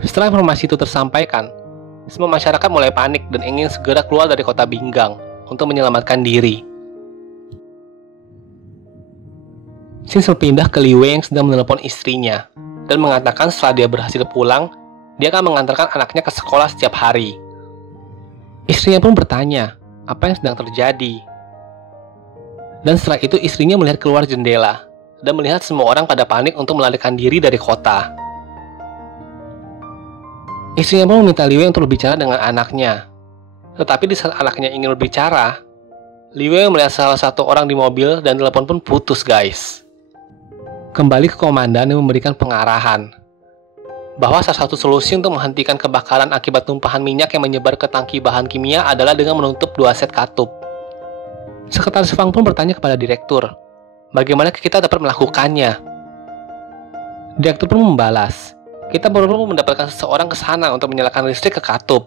Setelah informasi itu tersampaikan, semua masyarakat mulai panik dan ingin segera keluar dari kota Binggang untuk menyelamatkan diri. Shin berpindah ke Li Wei yang sedang menelpon istrinya dan mengatakan setelah dia berhasil pulang, dia akan mengantarkan anaknya ke sekolah setiap hari. Istrinya pun bertanya, apa yang sedang terjadi? Dan setelah itu istrinya melihat keluar jendela dan melihat semua orang pada panik untuk melarikan diri dari kota. Istrinya pun meminta Li Wei untuk berbicara dengan anaknya. Tetapi di saat anaknya ingin berbicara, Li Wei melihat salah satu orang di mobil dan telepon pun putus, guys. Kembali ke komandan yang memberikan pengarahan bahwa salah satu solusi untuk menghentikan kebakaran akibat tumpahan minyak yang menyebar ke tangki bahan kimia adalah dengan menutup 2 set katup. Sekretaris Fang pun bertanya kepada direktur, bagaimana kita dapat melakukannya? Direktur pun membalas, kita perlu mendapatkan seseorang ke sana untuk menyalakan listrik ke katup.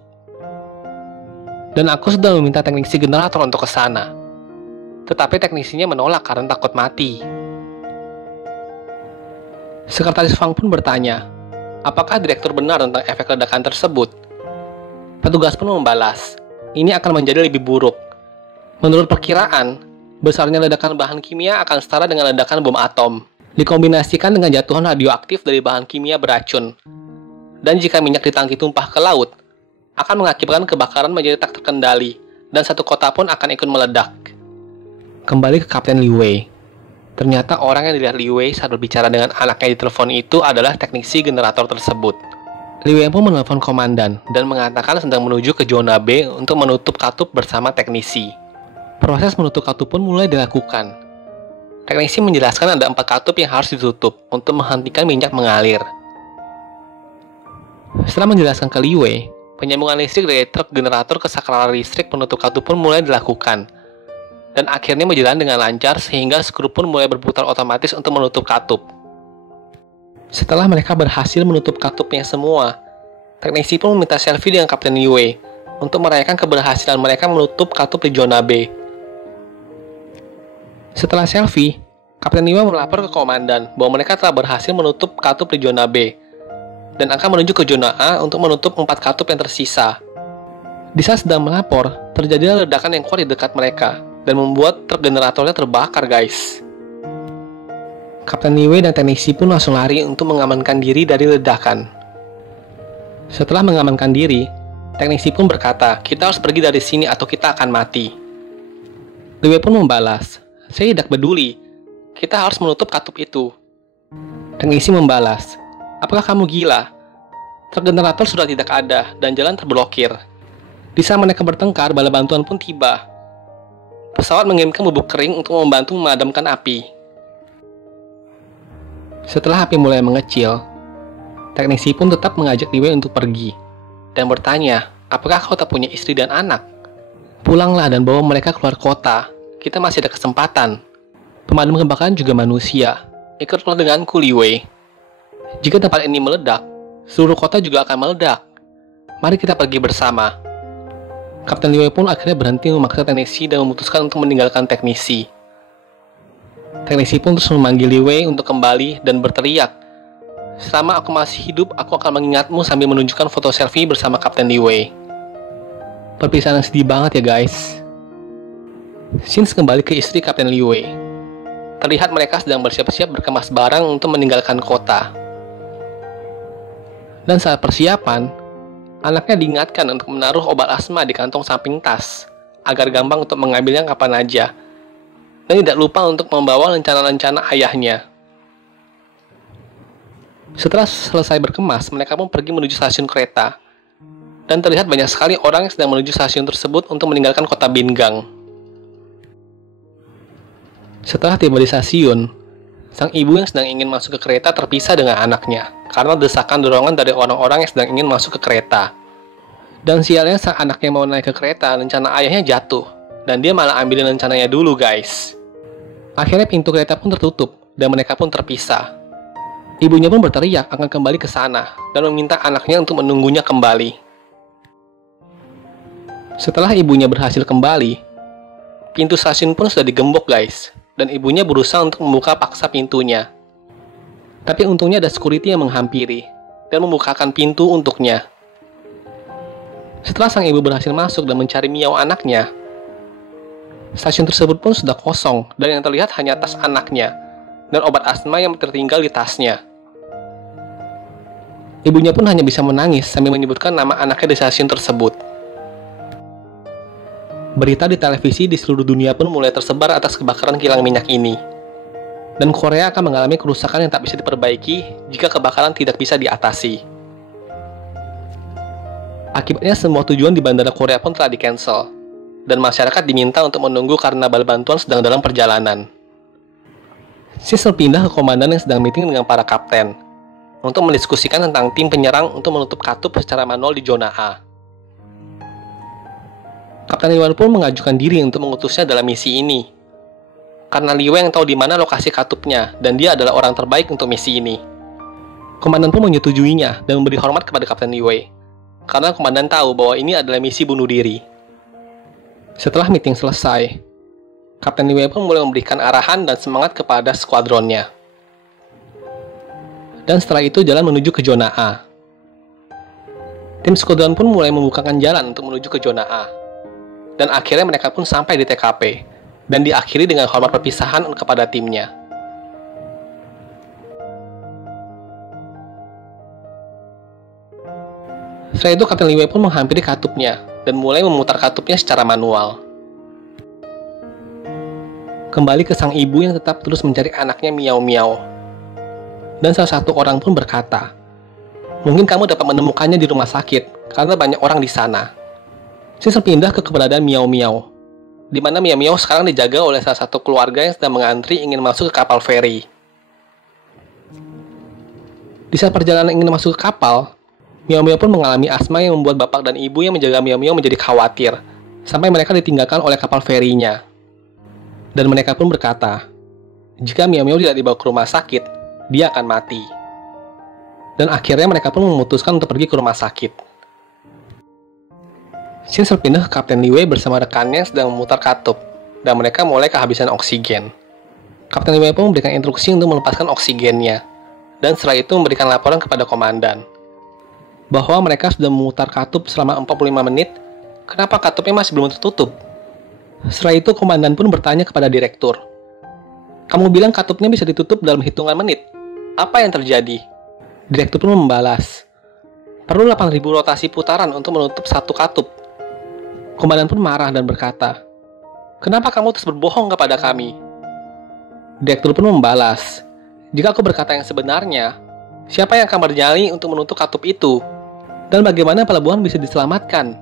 Dan aku sudah meminta teknisi generator untuk ke sana. Tetapi teknisinya menolak karena takut mati. Sekretaris Fang pun bertanya, apakah direktur benar tentang efek ledakan tersebut? Petugas pun membalas, ini akan menjadi lebih buruk. Menurut perkiraan, besarnya ledakan bahan kimia akan setara dengan ledakan bom atom, dikombinasikan dengan jatuhan radioaktif dari bahan kimia beracun. Dan jika minyak di tangki tumpah ke laut, akan mengakibatkan kebakaran menjadi tak terkendali, dan satu kota pun akan ikut meledak. Kembali ke Kapten Li Wei. Ternyata orang yang dilihat Li Wei saat berbicara dengan anaknya di telepon itu adalah teknisi generator tersebut. Li Wei pun menelpon komandan dan mengatakan sedang menuju ke zona B untuk menutup katup bersama teknisi. Proses menutup katup pun mulai dilakukan. Teknisi menjelaskan ada 4 katup yang harus ditutup untuk menghentikan minyak mengalir. Setelah menjelaskan ke Li Wei, penyambungan listrik dari truk generator ke saklar listrik penutup katup pun mulai dilakukan. Dan akhirnya berjalan dengan lancar sehingga skru pun mulai berputar otomatis untuk menutup katup. Setelah mereka berhasil menutup katupnya semua, teknisi pun meminta selfie dengan Kapten Li Wei untuk merayakan keberhasilan mereka menutup katup di zona B. Setelah selfie, Kapten Li Wei melapor ke komandan bahwa mereka telah berhasil menutup katup di zona B dan akan menuju ke zona A untuk menutup 4 katup yang tersisa. Di saat sedang melapor, terjadilah ledakan yang kuat di dekat mereka dan membuat truk generatornya terbakar, guys. Kapten Li Wei dan teknisi pun langsung lari untuk mengamankan diri dari ledakan. Setelah mengamankan diri, teknisi pun berkata, kita harus pergi dari sini atau kita akan mati. Li Wei pun membalas, saya tidak peduli, kita harus menutup katup itu. Teknisi membalas, apakah kamu gila? Truk generator sudah tidak ada dan jalan terblokir. Di saat mereka bertengkar, bala bantuan pun tiba. Pesawat mengirimkan bubuk kering untuk membantu memadamkan api. Setelah api mulai mengecil, teknisi pun tetap mengajak Li Wei untuk pergi dan bertanya, apakah kau tak punya istri dan anak? Pulanglah dan bawa mereka keluar kota. Kita masih ada kesempatan. Pemadam kebakaran juga manusia. Ikutlah denganku, Li Wei. Jika tempat ini meledak, seluruh kota juga akan meledak. Mari kita pergi bersama. Kapten Li Wei pun akhirnya berhenti memaksa teknisi dan memutuskan untuk meninggalkan teknisi. Teknisi pun terus memanggil Li Wei untuk kembali dan berteriak, selama aku masih hidup, aku akan mengingatmu sambil menunjukkan foto selfie bersama Kapten Li Wei. Perpisahan yang sedih banget ya guys. Shin kembali ke istri Kapten Li Wei. Terlihat mereka sedang bersiap-siap berkemas barang untuk meninggalkan kota. Dan saat persiapan, anaknya diingatkan untuk menaruh obat asma di kantong samping tas, agar gampang untuk mengambilnya kapan aja. Dan tidak lupa untuk membawa rencana-rencana ayahnya. Setelah selesai berkemas, mereka pun pergi menuju stasiun kereta. Dan terlihat banyak sekali orang yang sedang menuju stasiun tersebut untuk meninggalkan kota Binggang. Setelah tiba di stasiun, sang ibu yang sedang ingin masuk ke kereta terpisah dengan anaknya karena desakan dorongan dari orang-orang yang sedang ingin masuk ke kereta. Dan sialnya saat anaknya mau naik ke kereta, rencana ayahnya jatuh dan dia malah ambilin rencananya dulu, guys. Akhirnya pintu kereta pun tertutup dan mereka pun terpisah. Ibunya pun berteriak akan kembali ke sana dan meminta anaknya untuk menunggunya kembali. Setelah ibunya berhasil kembali, pintu stasiun pun sudah digembok, guys. Dan ibunya berusaha untuk membuka paksa pintunya. Tapi untungnya ada security yang menghampiri. dan membukakan pintu untuknya. Setelah sang ibu berhasil masuk dan mencari Miao anaknya, stasiun tersebut pun sudah kosong dan yang terlihat hanya tas anaknya dan obat asma yang tertinggal di tasnya. Ibunya pun hanya bisa menangis sambil menyebutkan nama anaknya di stasiun tersebut. Berita di televisi di seluruh dunia pun mulai tersebar atas kebakaran kilang minyak ini. Dan Korea akan mengalami kerusakan yang tak bisa diperbaiki jika kebakaran tidak bisa diatasi. Akibatnya semua tujuan di bandara Korea pun telah di-cancel, dan masyarakat diminta untuk menunggu karena bala bantuan sedang dalam perjalanan. Sisel pindah ke komandan yang sedang meeting dengan para kapten, untuk mendiskusikan tentang tim penyerang untuk menutup katup secara manual di zona A. Kapten Liwan pun mengajukan diri untuk mengutusnya dalam misi ini, karena Li Wei yang tahu di mana lokasi katupnya dan dia adalah orang terbaik untuk misi ini. Komandan pun menyetujuinya dan memberi hormat kepada Kapten Li Wei, karena komandan tahu bahwa ini adalah misi bunuh diri. Setelah meeting selesai, Kapten Li Wei pun mulai memberikan arahan dan semangat kepada skuadronnya. Dan setelah itu jalan menuju ke zona A. Tim skuadron pun mulai membukakan jalan untuk menuju ke zona A. Dan akhirnya mereka pun sampai di TKP, dan diakhiri dengan hormat perpisahan kepada timnya. Setelah itu Kapten Li Wei pun menghampiri katupnya, dan mulai memutar katupnya secara manual. Kembali ke sang ibu yang tetap terus mencari anaknya Miao Miao. Dan salah satu orang pun berkata, "Mungkin kamu dapat menemukannya di rumah sakit, karena banyak orang di sana." Sisel pindah ke keberadaan Miao Miao, di mana Miao Miao sekarang dijaga oleh salah satu keluarga yang sedang mengantri ingin masuk ke kapal feri. Di saat perjalanan ingin masuk ke kapal, Miao Miao pun mengalami asma yang membuat bapak dan ibu yang menjaga Miao Miao menjadi khawatir, sampai mereka ditinggalkan oleh kapal ferinya. Dan mereka pun berkata, jika Miao Miao tidak dibawa ke rumah sakit, dia akan mati. Dan akhirnya mereka pun memutuskan untuk pergi ke rumah sakit. Shin pindah ke Kapten Li Wei bersama rekannya yang sedang memutar katup, dan mereka mulai kehabisan oksigen. Kapten Li Wei pun memberikan instruksi untuk melepaskan oksigennya, dan setelah itu memberikan laporan kepada komandan, bahwa mereka sudah memutar katup selama 45 menit, kenapa katupnya masih belum tertutup? Setelah itu komandan pun bertanya kepada direktur, "Kamu bilang katupnya bisa ditutup dalam hitungan menit. Apa yang terjadi?" Direktur pun membalas, "Perlu 8.000 rotasi putaran untuk menutup satu katup." Komandan pun marah dan berkata, "Kenapa kamu terus berbohong kepada kami?" Direktur pun membalas, "Jika aku berkata yang sebenarnya, siapa yang akan bernyali untuk menutup katup itu? Dan bagaimana pelabuhan bisa diselamatkan?"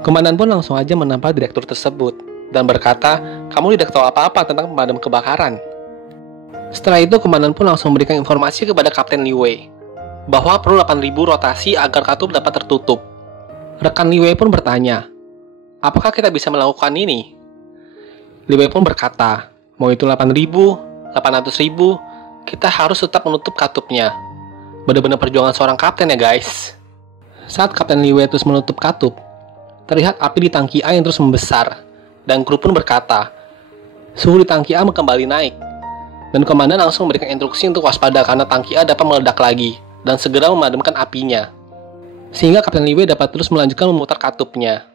Komandan pun langsung aja menampar direktur tersebut dan berkata, "Kamu tidak tahu apa-apa tentang pemadam kebakaran." Setelah itu, komandan pun langsung memberikan informasi kepada Kapten Li Wei, bahwa perlu 8.000 rotasi agar katup dapat tertutup. Rekan Li Wei pun bertanya, "Apakah kita bisa melakukan ini?" Li Wei pun berkata, "Mau itu 8.000, 800.000, kita harus tetap menutup katupnya. Benar-benar perjuangan seorang kapten ya guys." Saat Kapten Li Wei terus menutup katup, terlihat api di tangki A yang terus membesar, dan kru pun berkata, suhu di tangki A kembali naik. Dan komandan langsung memberikan instruksi untuk waspada karena tangki A dapat meledak lagi, dan segera memadamkan apinya. Sehingga Kapten Li Wei dapat terus melanjutkan memutar katupnya.